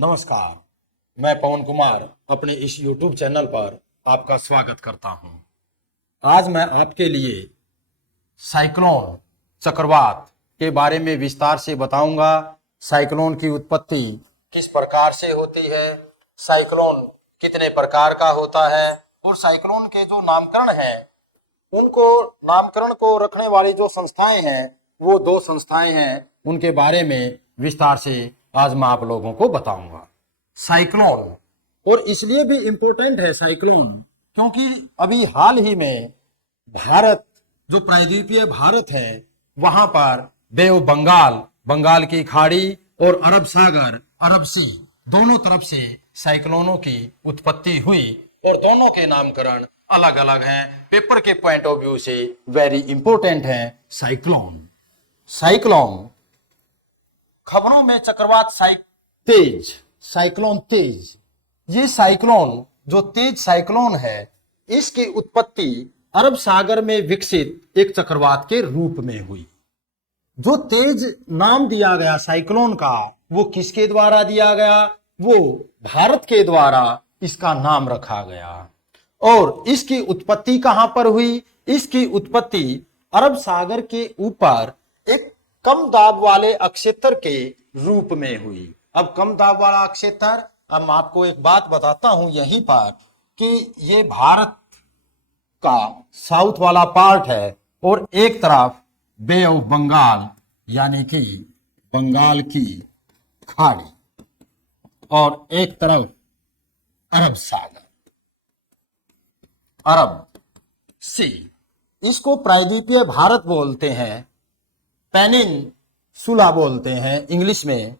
नमस्कार, मैं पवन कुमार अपने इस YouTube चैनल पर आपका स्वागत करता हूं। आज मैं आपके लिए साइक्लोन चक्रवात के बारे में विस्तार से बताऊंगा। साइक्लोन की उत्पत्ति किस प्रकार से होती है, साइक्लोन कितने प्रकार का होता है और साइक्लोन के जो नामकरण हैं उनको नामकरण को रखने वाली जो संस्थाएं हैं वो दो संस्थाएं हैं, उनके बारे में विस्तार से आज मैं आप लोगों को बताऊंगा। साइक्लोन, और इसलिए भी इंपॉर्टेंट है साइक्लोन क्योंकि अभी हाल ही में भारत, जो प्रायद्वीपीय भारत है, वहां पर बे ऑफ बंगाल, बंगाल की खाड़ी और अरब सागर, अरब सी, दोनों तरफ से साइक्लोनों की उत्पत्ति हुई और दोनों के नामकरण अलग अलग हैं। पेपर के पॉइंट ऑफ व्यू से वेरी इंपॉर्टेंट है साइक्लोन। साइक्लोन खबरों में चक्रवात तेज, साइक्लोन तेज। ये साइक्लोन जो तेज साइक्लोन है, इसकी उत्पत्ति अरब सागर में विकसित एक चक्रवात के रूप में हुई। जो तेज नाम दिया गया साइक्लोन का, वो किसके द्वारा दिया गया? वो भारत के द्वारा इसका नाम रखा गया। और इसकी उत्पत्ति कहां पर हुई? इसकी उत्पत्ति अरब सागर के ऊपर एक कम दाब वाले अक्षेत्र के रूप में हुई। अब कम दाब वाला अक्षेत्र, अब मैं आपको एक बात बताता हूं यहीं पर कि ये भारत का साउथ वाला पार्ट है और एक तरफ बे ऑफ बंगाल यानी कि बंगाल की खाड़ी और एक तरफ अरब सागर, अरब सी। इसको प्रायद्वीपीय भारत बोलते हैं, पेनिनसुला बोलते हैं इंग्लिश में।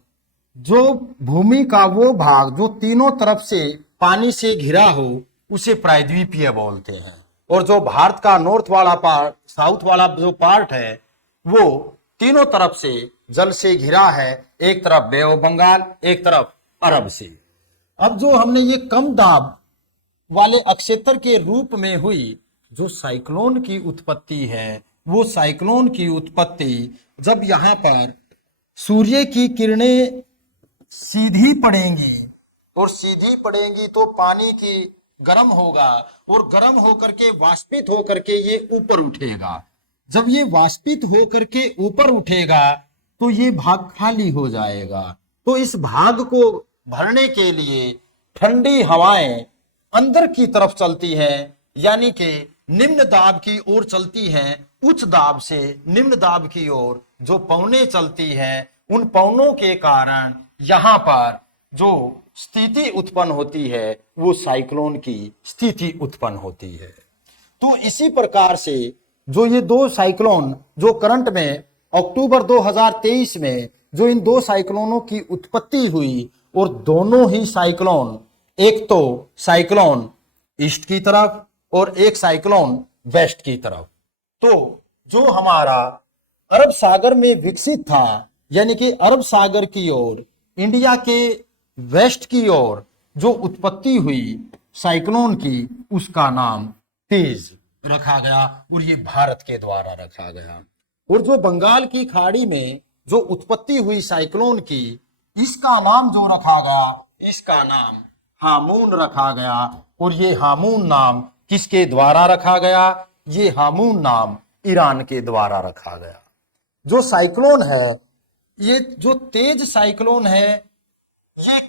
जो भूमि का वो भाग जो तीनों तरफ से पानी से घिरा हो उसे प्रायद्वीपीय बोलते हैं। और जो भारत का नॉर्थ वाला पार्ट, साउथ वाला जो पार्ट है, वो तीनों तरफ से जल से घिरा है, एक तरफ बे ऑफ बंगाल, एक तरफ अरब से। अब जो हमने ये कम दाब वाले अक्षेत्र के रूप में हुई जो साइक्लोन की उत्पत्ति है, वो साइक्लोन की उत्पत्ति जब यहां पर सूर्य की किरणें सीधी पड़ेंगी और सीधी पड़ेंगी तो पानी की गर्म होगा और गर्म होकर के वाष्पित होकर के ये ऊपर उठेगा। जब ये वाष्पित होकर के ऊपर उठेगा तो ये भाग खाली हो जाएगा। तो इस भाग को भरने के लिए ठंडी हवाएं अंदर की तरफ चलती हैं, यानी कि निम्न दाब की ओर चलती हैं। उच्च दाब से निम्न दाब की ओर जो पवनें चलती हैं, उन पवनों के कारण यहां पर जो स्थिति उत्पन्न होती है वो साइक्लोन की स्थिति उत्पन्न होती है। तो इसी प्रकार से जो ये दो साइक्लोन जो करंट में अक्टूबर 2023 में जो इन दो साइक्लोनों की उत्पत्ति हुई, और दोनों ही साइक्लोन, एक तो साइक्लोन ईस्ट की तरफ और एक साइक्लोन वेस्ट की तरफ, तो जो हमारा अरब सागर में विकसित था, यानी कि अरब सागर की ओर, इंडिया के वेस्ट की ओर जो उत्पत्ति हुई साइक्लोन की, उसका नाम तेज रखा गया और ये भारत के द्वारा रखा गया। और जो बंगाल की खाड़ी में जो उत्पत्ति हुई साइक्लोन की, इसका नाम जो रखा गया, इसका नाम हामून रखा गया। और ये हामून नाम किसके द्वारा रखा गया? ये हामून नाम ईरान के द्वारा रखा गया। जो साइक्लोन है, ये जो तेज साइक्लोन है, ये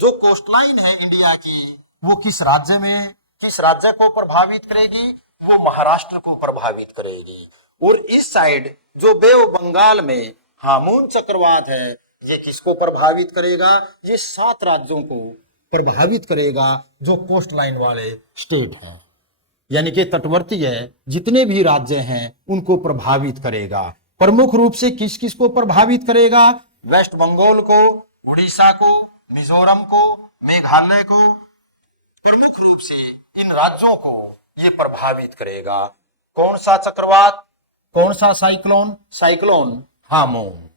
जो कोस्टलाइन है इंडिया की, वो किस राज्य को प्रभावित करेगी? वो महाराष्ट्र को प्रभावित करेगी। और इस साइड जो बे ऑफ बंगाल में हामून चक्रवात है, ये किसको प्रभावित करेगा? ये 7 राज्यों को प्रभावित करेगा जो कोस्ट लाइन वाले स्टेट हैं, यानी कि तटवर्ती है, जितने भी राज्य हैं उनको प्रभावित करेगा। प्रमुख रूप से किस किस को प्रभावित करेगा? वेस्ट बंगाल को, उड़ीसा को, मिजोरम को, मेघालय को, प्रमुख रूप से इन राज्यों को ये प्रभावित करेगा। कौन सा चक्रवात, कौन सा साइक्लोन? साइक्लोन हामून।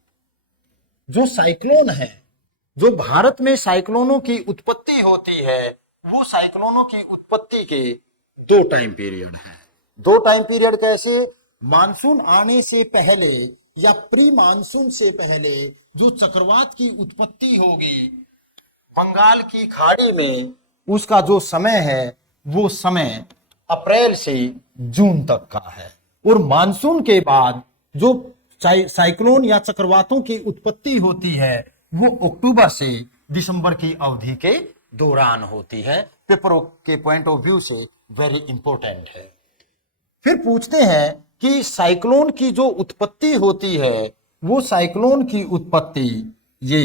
जो साइक्लोन है, जो भारत में साइक्लोनों की उत्पत्ति होती है, वो साइक्लोनों की उत्पत्ति के 2 टाइम पीरियड हैं। 2 टाइम पीरियड कैसे? मानसून आने से पहले या प्री मानसून से पहले जो चक्रवात की उत्पत्ति होगी, बंगाल की खाड़ी में उसका जो समय है वो समय अप्रैल से जून तक का है। और मानसून के बाद जो साइक्लोन या चक्रवातों की उत्पत्ति होती है वो अक्टूबर से दिसंबर की अवधि के दौरान होती है। पेपर के पॉइंट ऑफ व्यू से वेरी इंपॉर्टेंट है। फिर पूछते हैं कि साइक्लोन की जो उत्पत्ति होती है वो साइक्लोन की उत्पत्ति ये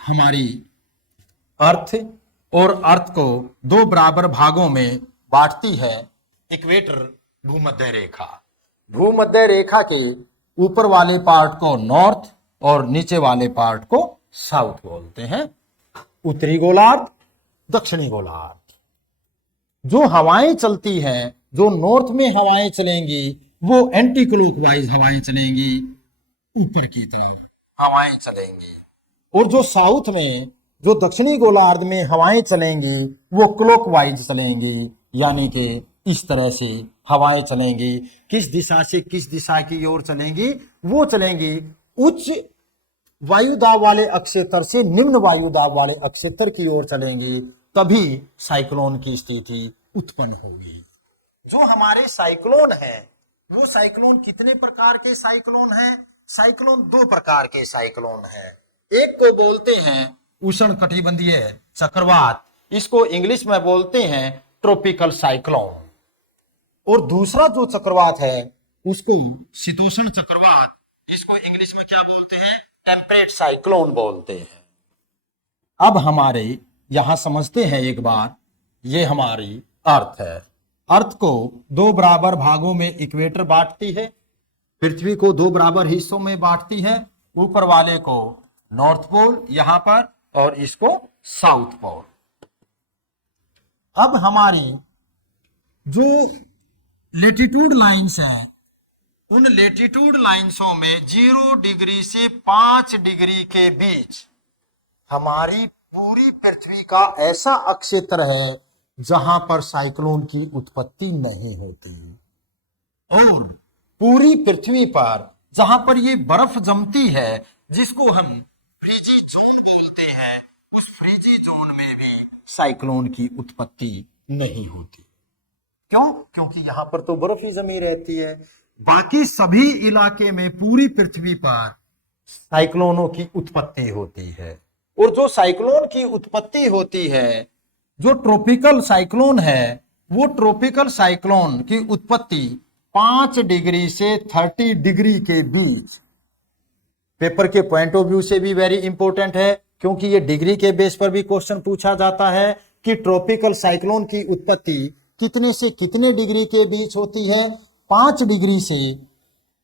हमारी अर्थ और अर्थ को दो बराबर भागों में बांटती है। इक्वेटर, भूमध्य रेखा, भूमध्य रेखा के ऊपर वाले पार्ट को नॉर्थ और नीचे वाले पार्ट को साउथ बोलते हैं। उत्तरी गोलार्ध, दक्षिणी गोलार्ध। जो हवाएं चलती हैं, जो नॉर्थ में हवाएं चलेंगी वो एंटी क्लॉकवाइज हवाएं चलेंगी, ऊपर की तरफ हवाएं चलेंगी। और जो साउथ में, जो दक्षिणी गोलार्ध में हवाएं चलेंगी वो क्लॉकवाइज चलेंगी, यानी कि इस तरह से हवाएं चलेंगी। किस दिशा से किस दिशा की ओर चलेंगी? वो चलेंगी उच्च वायुदाब वाले अक्षेत्र से निम्न वायुदाब वाले अक्षेत्र की ओर चलेंगी, तभी साइक्लोन की स्थिति उत्पन्न होगी। जो हमारे साइक्लोन है वो साइक्लोन कितने प्रकार के साइक्लोन हैं? साइक्लोन दो प्रकार के साइक्लोन हैं। एक को बोलते हैं उष्ण कटिबंधीय चक्रवात, इसको इंग्लिश में बोलते हैं ट्रॉपिकल साइक्लोन। और दूसरा जो चक्रवात है उसको शीतोष्ण चक्रवात, इसको इंग्लिश में क्या बोलते हैं? टेम्परेट साइक्लोन बोलते हैं। अब हमारे यहां समझते हैं एक बार, ये हमारी अर्थ है। अर्थ को दो बराबर भागों में इक्वेटर बांटती है, पृथ्वी को दो बराबर हिस्सों में बांटती है। ऊपर वाले को नॉर्थ पोल यहां पर और इसको साउथ पोल। अब हमारी जो लेटीट्यूड लाइंस हैं उन लेटीट्यूड लाइंसों में 0 डिग्री से 5 डिग्री के बीच हमारी पूरी पृथ्वी का ऐसा अक्षेत्र है जहां पर साइक्लोन की उत्पत्ति नहीं होती। और पूरी पृथ्वी पर जहां पर ये बर्फ जमती है जिसको हम फ्रीजी जोन बोलते हैं, उस फ्रीजी जोन में भी साइक्लोन की उत्पत्ति नहीं होती। क्यों? क्योंकि यहां पर तो बर्फ ही जमी रहती है। बाकी सभी इलाके में पूरी पृथ्वी पर साइक्लोनों की उत्पत्ति होती है। और जो साइक्लोन की उत्पत्ति होती है, जो ट्रॉपिकल साइक्लोन है, वो ट्रॉपिकल साइक्लोन की उत्पत्ति 5 डिग्री से 30 डिग्री के बीच, पेपर के पॉइंट ऑफ व्यू से भी वेरी इंपॉर्टेंट है, क्योंकि ये डिग्री के बेस पर भी क्वेश्चन पूछा जाता है कि ट्रॉपिकल साइक्लोन की उत्पत्ति कितने से कितने डिग्री के बीच होती है? 5 डिग्री से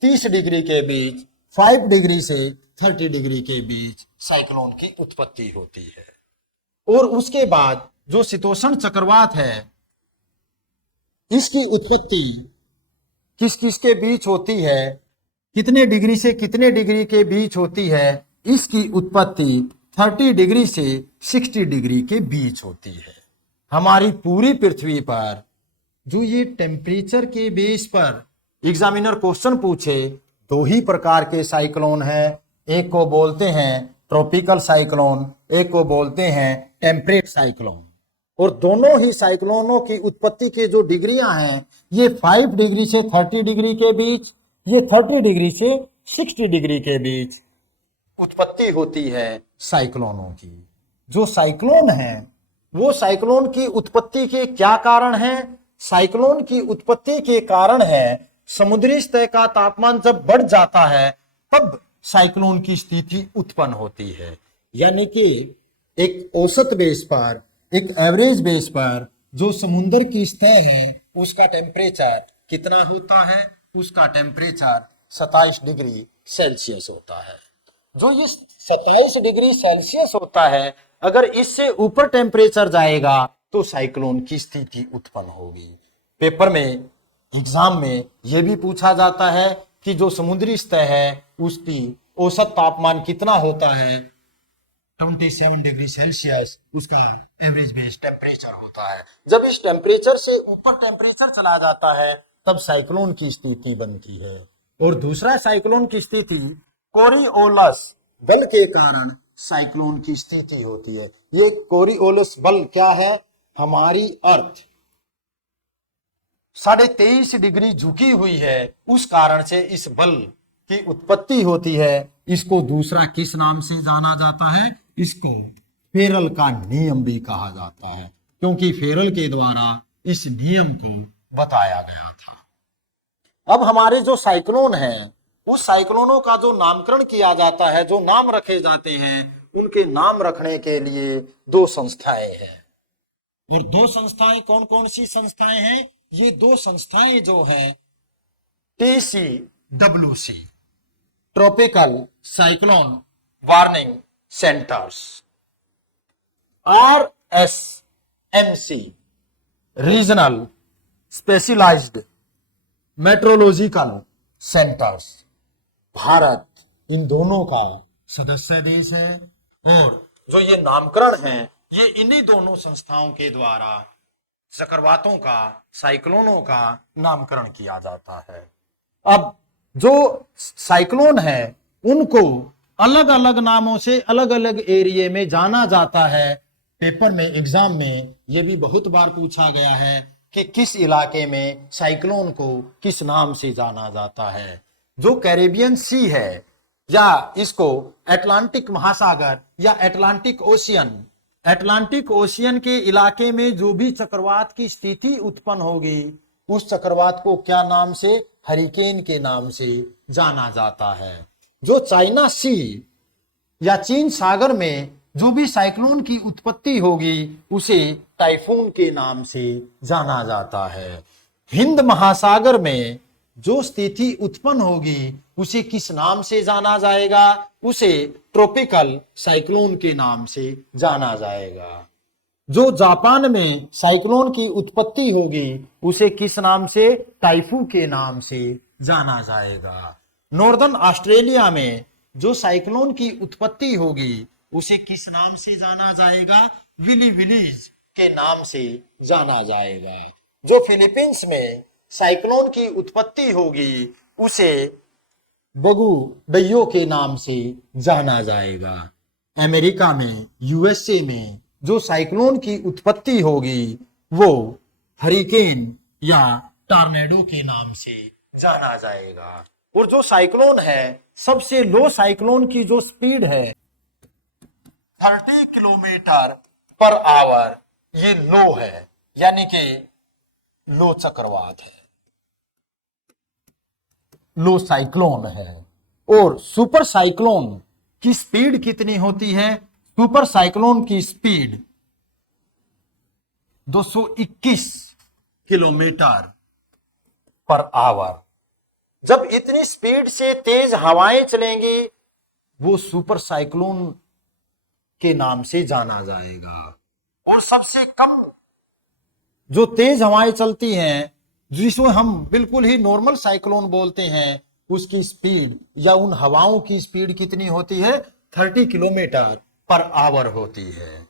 30 डिग्री के बीच, 5 डिग्री से 30 डिग्री के बीच साइक्लोन की उत्पत्ति होती है। और उसके बाद जो शीतोष्ण चक्रवात है, इसकी उत्पत्ति किस किस के बीच होती है? कितने डिग्री से कितने डिग्री के बीच होती है? इसकी उत्पत्ति 30 डिग्री से 60 डिग्री के बीच होती है। हमारी पूरी पृथ्वी पर जो ये टेम्परेचर के बेस पर एग्जामिनर क्वेश्चन पूछे, दो ही प्रकार के साइक्लोन हैं। एक को बोलते हैं ट्रॉपिकल साइक्लोन, एक को बोलते हैं टेम्परेट साइक्लोन। और दोनों ही साइक्लोनों की उत्पत्ति के जो डिग्रियां हैं, ये 5 डिग्री से 30 डिग्री के बीच, ये 30 डिग्री से 60 डिग्री के बीच उत्पत्ति होती है साइक्लोनों की। जो साइक्लोन है वो साइक्लोन की उत्पत्ति के क्या कारण है? साइक्लोन की उत्पत्ति के कारण है समुद्री सतह का तापमान जब बढ़ जाता है तब साइक्लोन की स्थिति उत्पन्न होती है। यानी कि एक औसत बेस पर, एक एवरेज बेस पर जो समुद्र की सतह है उसका टेम्परेचर कितना होता है? उसका टेम्परेचर 27 डिग्री सेल्सियस होता है। जो ये 27 डिग्री सेल्सियस होता है, अगर इससे ऊपर टेम्परेचर जाएगा तो साइक्लोन की स्थिति उत्पन्न होगी। पेपर में, एग्जाम में यह भी पूछा जाता है कि जो समुद्री सतह है उसकी औसत तापमान कितना होता है? 27 डिग्री सेल्सियस उसका एवरेज बेस टेम्परेचर होता है। जब इस टेम्परेचर से ऊपर टेम्परेचर चला जाता है तब साइक्लोन की स्थिति बनती है। और दूसरा साइक्लोन की स्थिति कोरियोलस बल के कारण साइक्लोन की स्थिति होती है। ये कोरियोलिस बल क्या है? हमारी अर्थ 23.5 डिग्री झुकी हुई है, उस कारण से इस बल की उत्पत्ति होती है। इसको दूसरा किस नाम से जाना जाता है? इसको फेरल का नियम भी कहा जाता है, क्योंकि फेरल के द्वारा इस नियम को बताया गया था। अब हमारे जो साइक्लोन हैं, उस साइक्लोनों का जो नामकरण किया जाता है, जो नाम रखे जाते हैं, उनके नाम रखने के लिए 2 संस्थाएं हैं। और 2 संस्थाएं कौन कौन सी संस्थाएं हैं? ये 2 संस्थाएं जो हैं TCWC, tropical cyclone warning centres, RSMC, regional specialised meteorological centres. Bharat इन दोनों का सदस्य देश है, और जो ये नामकरण है, ये इन्हीं दोनों संस्थाओं के द्वारा चक्रवातों का, साइक्लोनों का नामकरण किया जाता है। अब जो साइक्लोन है, उनको अलग अलग नामों से अलग अलग एरिया में जाना जाता है। पेपर में, एग्जाम में ये भी बहुत बार पूछा गया है कि किस इलाके में साइक्लोन को किस नाम से जाना जाता है। जो कैरेबियन सी है, या इसको अटलांटिक महासागर या अटलांटिक ओशियन के इलाके में जो भी चक्रवात की स्थिति उत्पन्न होगी, उस चक्रवात को क्या नाम से? हरिकेन के नाम से जाना जाता है। जो चाइना सी या चीन सागर में जो भी साइक्लोन की उत्पत्ति होगी, उसे टाइफून के नाम से जाना जाता है। हिंद महासागर में जो स्थिति उत्पन्न होगी, उसे किस नाम से जाना जाएगा? उसे ट्रॉपिकल साइक्लोन के नाम से जाना जाएगा। जो जापान में साइक्लोन की उत्पत्ति होगी, उसे किस नाम से? टाइफू के नाम से जाना जाएगा। नॉर्दर्न ऑस्ट्रेलिया में जो साइक्लोन की उत्पत्ति होगी, उसे किस नाम से जाना जाएगा? विली विलीज के नाम से जाना जाएगा। जो फिलीपींस में साइक्लोन की उत्पत्ति होगी, उसे बगु डैयो के नाम से जाना जाएगा। अमेरिका में, यूएसए में जो साइक्लोन की उत्पत्ति होगी, वो हरिकेन या टॉर्नेडो के नाम से जाना जाएगा। और जो साइक्लोन है, सबसे लो साइक्लोन की जो स्पीड है 30 किलोमीटर पर आवर, ये लो है, यानी कि लो चक्रवात है, लो साइक्लोन है। और सुपर साइक्लोन की स्पीड कितनी होती है? सुपर साइक्लोन की स्पीड 221 किलोमीटर पर आवर। जब इतनी स्पीड से तेज हवाएं चलेंगी, वो सुपर साइक्लोन के नाम से जाना जाएगा। और सबसे कम जो तेज हवाएं चलती हैं, जिसको हम बिल्कुल ही नॉर्मल साइक्लोन बोलते हैं, उसकी स्पीड या उन हवाओं की स्पीड कितनी होती है? 30 किलोमीटर पर आवर होती है।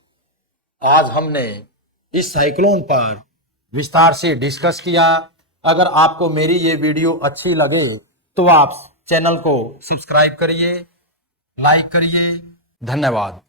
आज हमने इस साइक्लोन पर विस्तार से डिस्कस किया। अगर आपको मेरी ये वीडियो अच्छी लगे तो आप चैनल को सब्सक्राइब करिए, लाइक करिए। धन्यवाद।